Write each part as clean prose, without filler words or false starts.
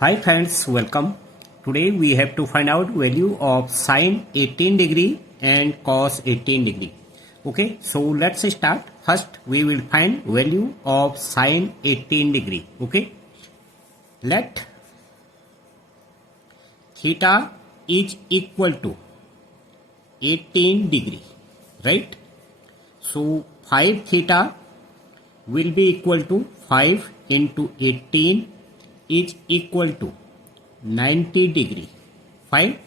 Hi friends, welcome. Today we have to find out value of sine 18 degree and cos 18 degree. Okay, so let's start. First we will find value of sine 18 degree. Okay, let theta is equal to 18 degree, right? So 5 theta will be equal to 5 into 18 is equal to 90 degree. Fine.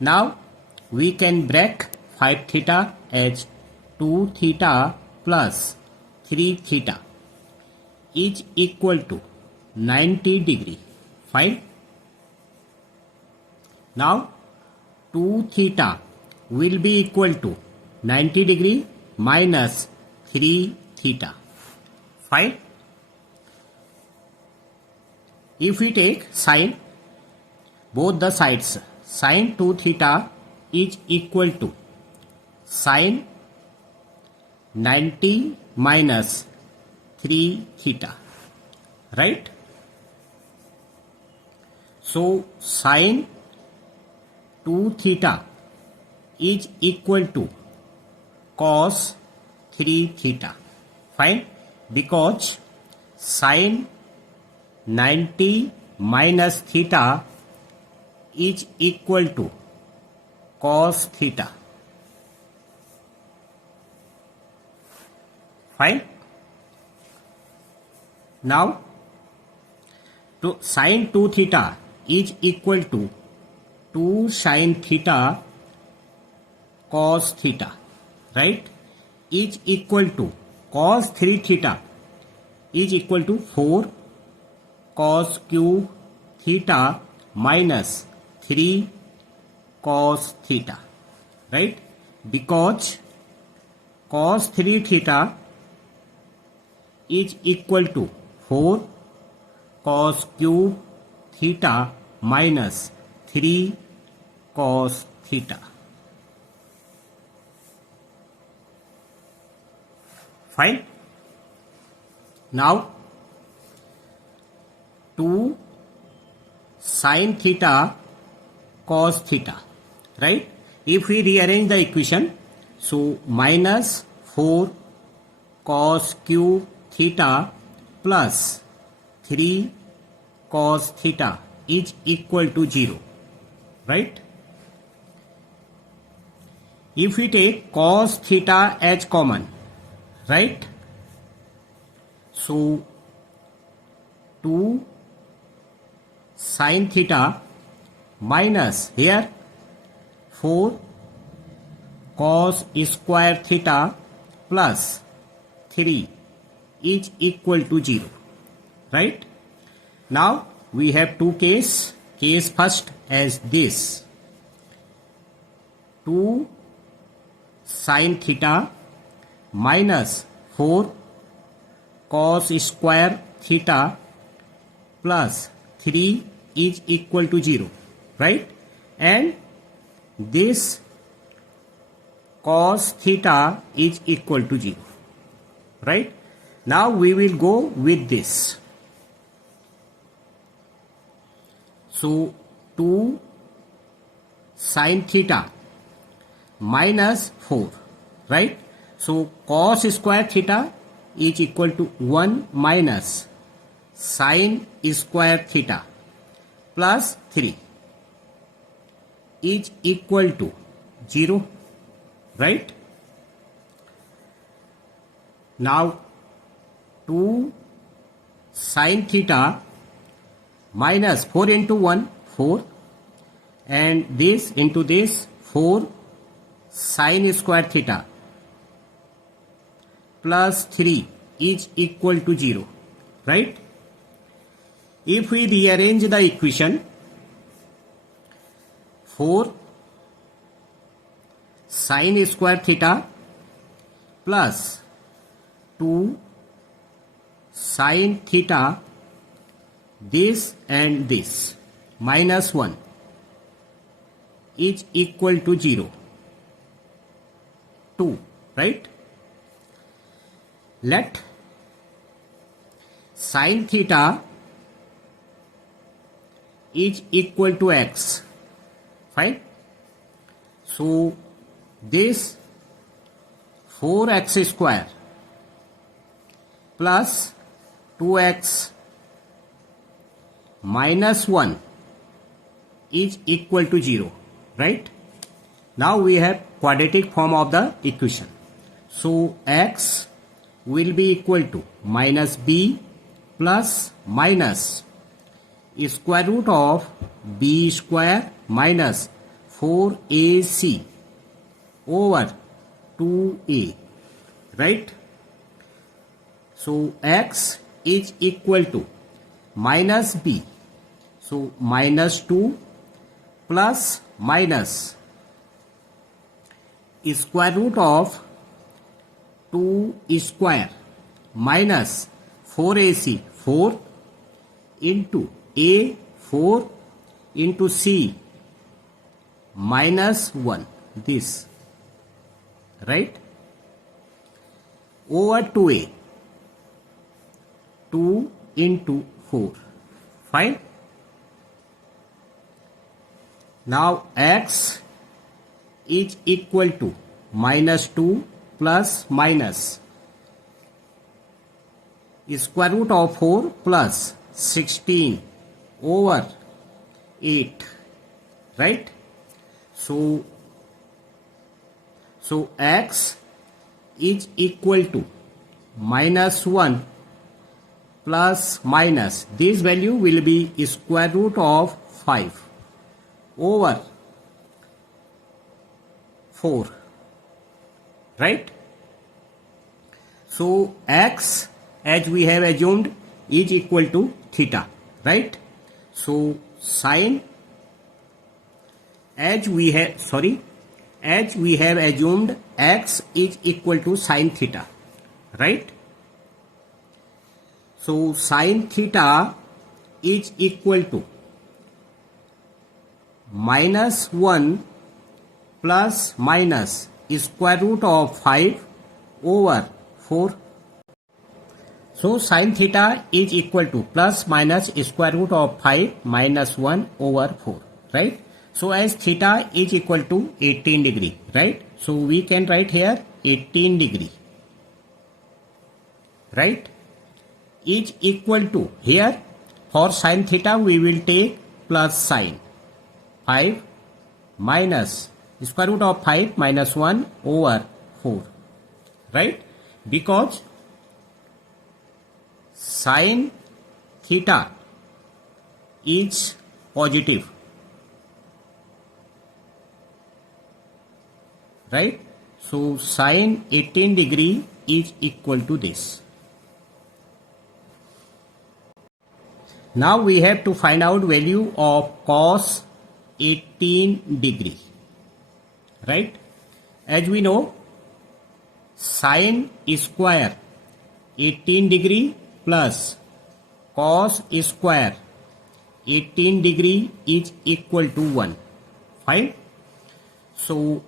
Now we can break 5 theta as 2 theta plus 3 theta is equal to 90 degree. Fine. Now 2 theta will be equal to 90 degree minus 3 theta. Fine. If we take sine both the sides, sine 2 theta is equal to sine 90 minus 3 theta, right? So sine 2 theta is equal to cos 3 theta. Fine, because sine 90 minus theta is equal to cos theta. Fine. Now to sine 2 theta is equal to 2 sine theta cos theta, right? Is equal to cos 3 theta is equal to 4 cos cube theta minus 3 cos theta, right? Because cos 3 theta is equal to 4 cos cube theta minus 3 cos theta. Fine. Now 2 sine theta cos theta, right? If we rearrange the equation, so minus 4 cos cube theta plus 3 cos theta is equal to 0, right? If we take cos theta as common, right? So 2 sine theta minus here 4 cos square theta plus 3 is equal to 0, right? Now we have two cases. Case first as this: 2 sine theta minus 4 cos square theta plus 3 is equal to 0, right? And this cos theta is equal to 0, right? Now we will go with this. So 2 sine theta minus 4, right? So cos square theta is equal to 1 minus sine square theta plus 3 is equal to 0, right? Now 2 sine theta minus 4 into 1 4, and this into this 4 sine square theta plus 3 is equal to 0, right? If we rearrange the equation, 4 sine square theta plus 2 sine theta, this and this minus 1 is equal to 0, 2, right? Let sine theta is equal to x. Fine. So this 4x square plus 2x minus 1 is equal to 0, right? Now we have quadratic form of the equation. So x will be equal to minus b plus minus square root of b square minus 4ac over 2a, right? So x is equal to minus b, so minus 2 plus minus square root of 2 square minus 4ac, 4 into a, 4 into c minus 1, this, right, over 2a, 2 into 4. Fine. Now x is equal to minus 2 plus minus square root of 4 plus 16 over 8, right? So x is equal to minus 1 plus minus, this value will be square root of 5 over 4, right? So x, as we have assumed, is equal to theta, right? So sine, as we have assumed, x is equal to sine theta, right? So sine theta is equal to minus 1 plus minus square root of 5 over 4. So sine theta is equal to plus minus square root of 5 minus 1 over 4, right? So as theta is equal to 18 degree, right? So we can write here 18 degree, right? Is equal to, here for sine theta we will take plus sine 5 minus square root of 5 minus 1 over 4, right? Because sine theta is positive, right? So sine 18 degree is equal to this. Now we have to find out value of cos 18 degree, right? As we know, sine square 18 degree plus cos square 18 degree is equal to 1. Fine. So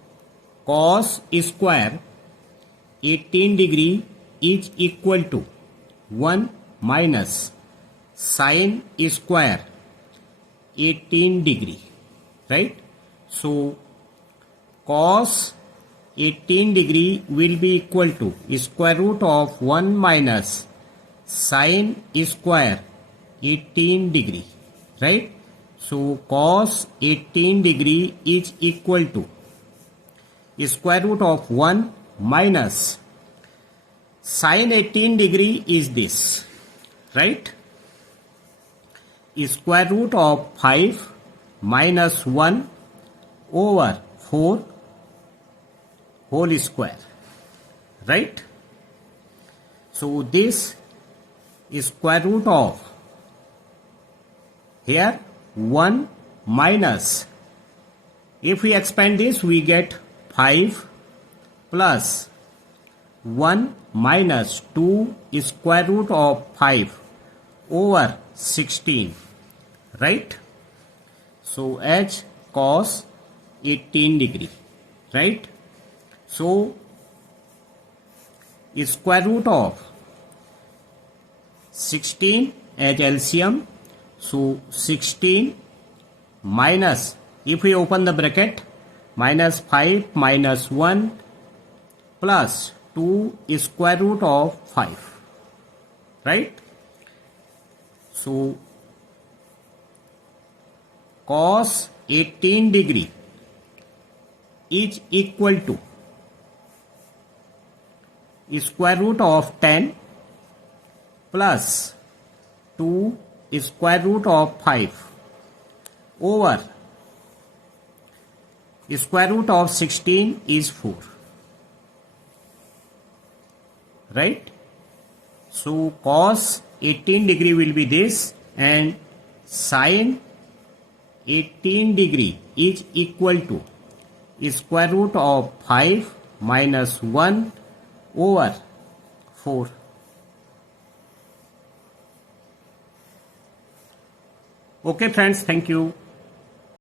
cos square 18 degree is equal to 1 minus sine square 18 degree, right? So cos 18 degree will be equal to square root of 1 minus sine square 18 degree, right? So cos 18 degree is equal to square root of 1 minus sine 18 degree is this, right? Square root of 5 minus 1 over 4 whole square, right? So this is square root of, here 1 minus, if we expand this we get 5 plus 1 minus 2 square root of 5 over 16, right? So as cos 18 degree, right? So square root of 16 as LCM, so 16 minus, if we open the bracket, minus 5 minus 1 plus 2 is square root of 5, right? So cos 18 degree is equal to square root of 10 plus 2 is square root of 5 over square root of 16 is 4, right? So cos 18 degree will be this, and sin 18 degree is equal to square root of 5 minus 1 over 4. Okay friends, thank you.